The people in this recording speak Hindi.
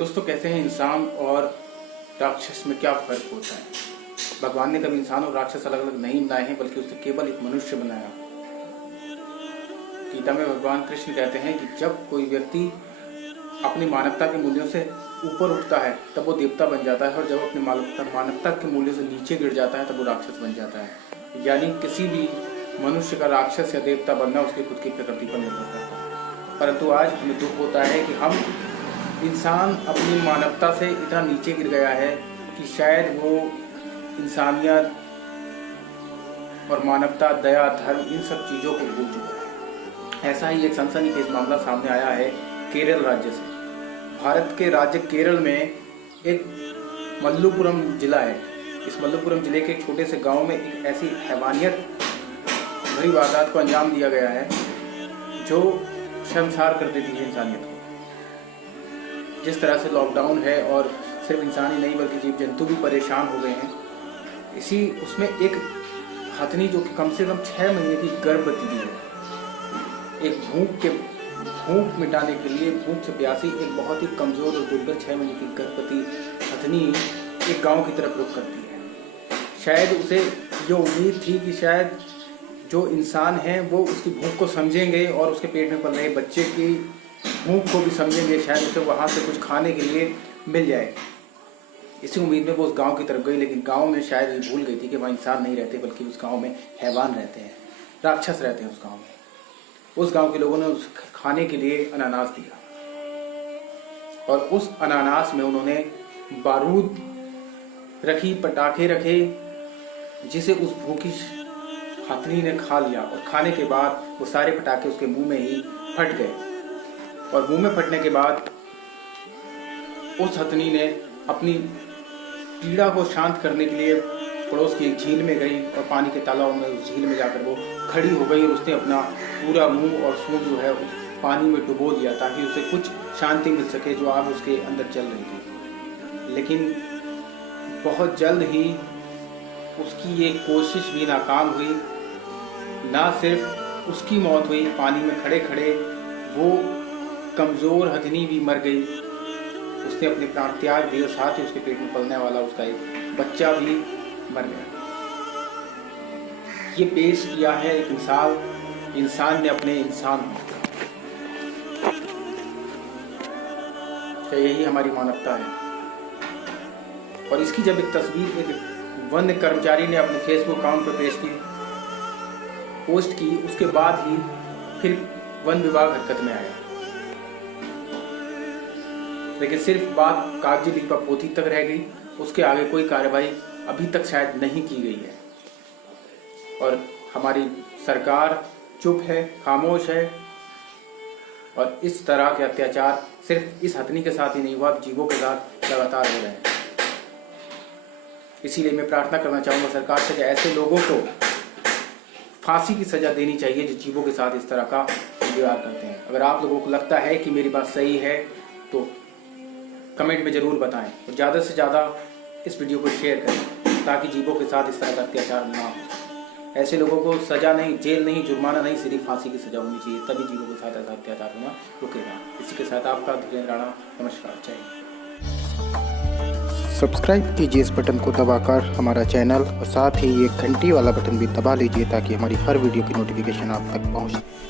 दोस्तों, कैसे हैं इंसान और राक्षस में क्या फर्क होता है? भगवान ने कभी इंसान और राक्षस अलग अलग नहीं बनाए हैं, बल्कि उसने केवल एक मनुष्य बनाया। गीता में भगवान कृष्ण कहते हैं कि जब कोई व्यक्ति अपनी मानवता के मूल्यों से ऊपर उठता है तब वो देवता बन जाता है, और जब अपनी मानवता के मूल्यों से नीचे गिर जाता है तब वो राक्षस बन जाता है। यानी किसी भी मनुष्य का राक्षस या देवता बनना उसकी खुद की प्रकृति पर निर्भर करता है। परंतु आज हमें दुख होता है कि हम इंसान अपनी मानवता से इतना नीचे गिर गया है कि शायद वो इंसानियत और मानवता, दया, धर्म, इन सब चीज़ों को भूल चुका है। ऐसा ही एक सनसनीखेज मामला सामने आया है केरल राज्य से। भारत के राज्य केरल में एक मल्लपुरम जिला है। इस मल्लपुरम जिले के एक छोटे से गांव में एक ऐसी हैवानियत भरी वारदात को अंजाम दिया गया है जो शर्मसार कर देती है इंसानियत को। जिस तरह से लॉकडाउन है और सिर्फ इंसान ही नहीं बल्कि जीव जंतु भी परेशान हो गए हैं, उसमें एक हथनी जो कि कम से कम 6 महीने की गर्भवती भी है, एक भूख मिटाने के लिए, भूख से प्यासी एक बहुत ही कमजोर और दुर्बल 6 महीने की गर्भवती हथनी एक गांव की तरफ रुख करती है। शायद उसे ये उम्मीद थी कि शायद जो इंसान हैं वो उसकी भूख को समझेंगे और उसके पेट में पल रहे बच्चे की भूख को भी समझेंगे, शायद उसे वहाँ से कुछ खाने के लिए मिल जाए। इसी उम्मीद में वो उस गांव की तरफ गई, लेकिन गांव में शायद ये भूल गई थी कि वहाँ इंसान नहीं रहते बल्कि उस गांव में हैवान रहते हैं, राक्षस रहते हैं उस गांव में। उस गांव के लोगों ने उस खाने के लिए अनानास दिया और उस अनानास में उन्होंने बारूद रखी, पटाखे रखे, जिसे उस भूखी हथनी ने खा लिया। और खाने के बाद वो सारे पटाखे उसके मुंह में ही फट गए, और मुंह में फटने के बाद उस हथनी ने अपनी पीड़ा को शांत करने के लिए पड़ोस की एक झील में गई और पानी के तालाब में उस झील में जाकर वो खड़ी हो गई और उसने अपना पूरा मुंह और सूंड जो है उस पानी में डुबो दिया ताकि उसे कुछ शांति मिल सके जो आग उसके अंदर चल रही थी। लेकिन बहुत जल्द ही उसकी ये कोशिश भी नाकाम हुई। ना सिर्फ उसकी मौत हुई, पानी में खड़े खड़े वो कमज़ोर हथनी भी मर गई, उसने अपने प्राण त्याग दिए और साथ ही उसके पेट में पलने वाला उसका एक बच्चा भी मर गया। ये पेश किया है एक मिसाल इंसान ने अपने इंसान को। तो यही हमारी मानवता है। और इसकी जब एक तस्वीर एक वन कर्मचारी ने अपने फेसबुक अकाउंट पर पोस्ट की, उसके बाद ही फिर वन विभाग हरकत में आया। लेकिन सिर्फ बात कागजी लिपा पोथी तक रह गई, उसके आगे कोई कार्रवाई अभी तक शायद नहीं की गई है। और हमारी सरकार चुप है, खामोश है। और इस तरह के अत्याचार सिर्फ इस हथनी के साथ ही नहीं हुआ, जीवों के साथ लगातार हो रहे हैं। इसीलिए मैं प्रार्थना करना चाहूँगा सरकार से कि ऐसे लोगों को फांसी की सजा देनी चाहिए जो जीवों के साथ इस तरह का व्यवहार करते हैं। अगर आप लोगों को लगता है कि मेरी बात सही है तो कमेंट में ज़रूर बताएं और ज़्यादा से ज़्यादा इस वीडियो को शेयर करें ताकि जीवों के साथ इस तरह का अत्याचार ना हो। ऐसे लोगों को सजा नहीं, जेल नहीं, जुर्माना नहीं, सिर्फ फांसी की सजा होनी चाहिए, तभी जीवों के साथ ऐसा अत्याचार होना रुकेगा। इसी के साथ आपका धीरेन्द्र राणा, नमस्कार, जय हिंद। सब्सक्राइब कीजिए इस बटन को दबाकर हमारा चैनल, और साथ ही ये घंटी वाला बटन भी दबा लीजिए ताकि हमारी हर वीडियो की नोटिफिकेशन आप तक पहुँचे।